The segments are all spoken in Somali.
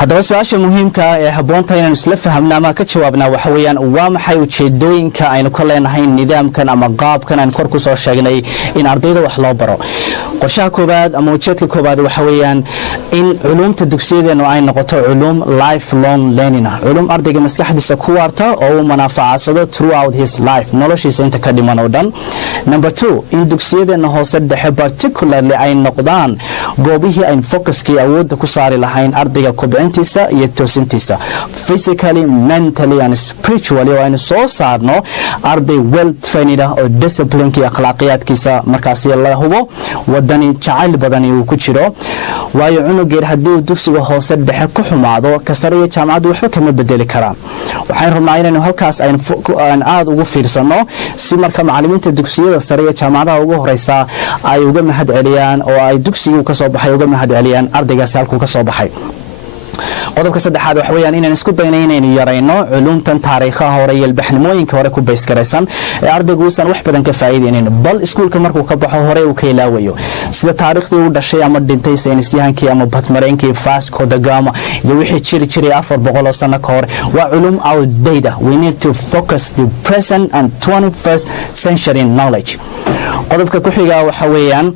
haddaba su-aasha muhiimka ee habboonta inaynu isla fahamna ama ka jawaabnaa waxa weeyaan waa maxay ujeedooyinka aynu ka leenahay nidaamkan ama qaabkan aan kor ku soo sheegnay in ardayda wax loo baro qorshaha koobaad ama ujeedka koobaad waxa weeyaan in culumta dugsiyadeenu ay noqoto culum lifelong learning culum ardayga maskaxdiisa ku waarta oo uu manaafacadsado throughout his life noloshiisa inta ka dhiman oo dhan number 2 in dugsiyadeena hoose dhexe particularly ay noqdaan goobihii ay focuskii awoodda ku saari lahayn ardayga kobcintiisa iyo toosintiisa physically mentally and spiritually oo aynu soo saarno arday well trained oo discipline iyo akhlaaqiyadkiisa markaas la hubo wadani jacayl badan uu ku jiro waayo cunugeer haddii uu dugsiga hoose dhexe ku xumaado ka sariya jaamacadu waxba kama bedeli karaan waxaan rabnaa inaynu halkaas aan aad ugu fiirsano si marka macallimiinta dugsiyada sare ee jaamacadaha ugu horeysa ay uga mahad celiyaan oo ay dugsigu ka soo baxay uga mahad celiyaan ardaygaas halku ka soo baxay qodobka saddexaad waxa weeyaan inaan isku dayno inaynu yarayno culumtan taariikhaha hore iyo ilbaxnimooyinka hore ku base garaysan ee ardaygu uusan wax badan ka faa'iideynayno bal iskuulka markuu ka baxo hore uu ka ilaawayo sida taariikhdii uu dhashay ama dhintay saynisyahankii ama badmareenkii Vasco da Gama iyo wixii jiray 400 sano ka hor waa culum outdated we need to focus the present and 21st century knowledge qodobka ku xiga waxa weeyaan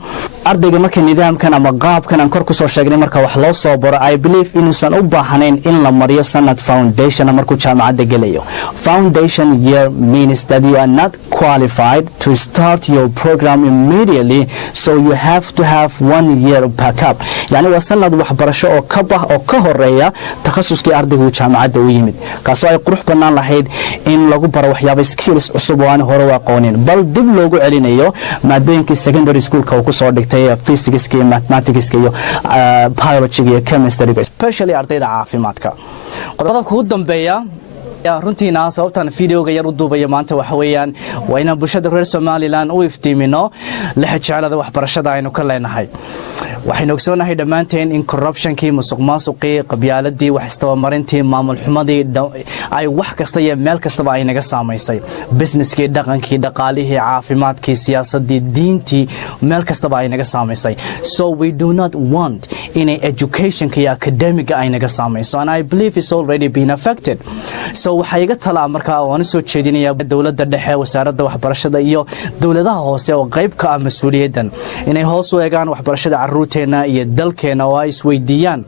ardayga marka nidaamkan ama qaabkan aan kor ku soo sheegnay marka wax loo soo baro I believe inuusan u baahnayn in la mariyo sanad foundation markuu jaamacadda gelayo foundation year means that you are not qualified to start your program immediately so you have to have 1 year backup yani waa sanad waxbarasho oo ka horeeya takhasuskii ardaygu jaamacadda u yimid kaasoo ay qurux banaan lahayd in lagu baro waxyaabo skills cusub oo aan hore u aqoonin bal dib loogu celinayo maadooyinkii secondary schoolka uu ku soo dhigtay physics iyo mathematics iyo biology iyo chemistry especially ardayda caafimaadka qodobka ugu dambeeya runtiina sababtan fiidiyoga yar u duubaya maanta waxa weeyaan waa inaan bulshada reer Soomaaliland u iftiimino la xajaalada waxbarashada aynu ka leenahay waxaynu ogsoonahay dhamaanteen in corruptionkii musuqmaasuqii qabyaaladii wax istaba-marintii maamul xumadii ay wax kasta iyo meel kastaba ay naga saameysay businesskii dhaqankii dhaqaalihii caafimaadkii siyaasadii diintii meel kastaba ay naga saameysay so we do not want in education iyo academic ay naga saameyso and I believe it's already been affected so waxa iga talaa markaa oo aan soo jeedinaya dawladda dhexe wasaaradda waxbarashada iyo dawladaha hoose oo qayb ka ah mas'uuliyadan inay hoos u eegaan waxbarashada caruurteena iyo dalkeena oo ay isweydiiyaan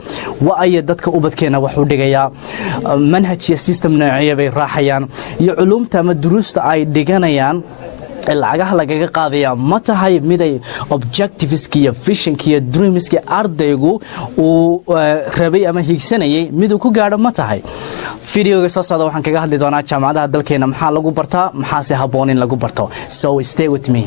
waa ay dadka ubadkeena wax u dhigaya manhaj iyo system noocyada bay raaxayaan iyo culumta ama duruusta ay dhiganayaan lacagaha lagaga qaadaya ma tahay miday objectiveski iyo visionki iyo dreamski ardaygu uu rabay ama higsanayay miduu ku gaadho ma tahay fiidiyoga soo socda waxaan kaga hadli doonaa jaamacadaha dalkeena maxaa lagu bartaa maxaa si habboon in lagu barto so stay with me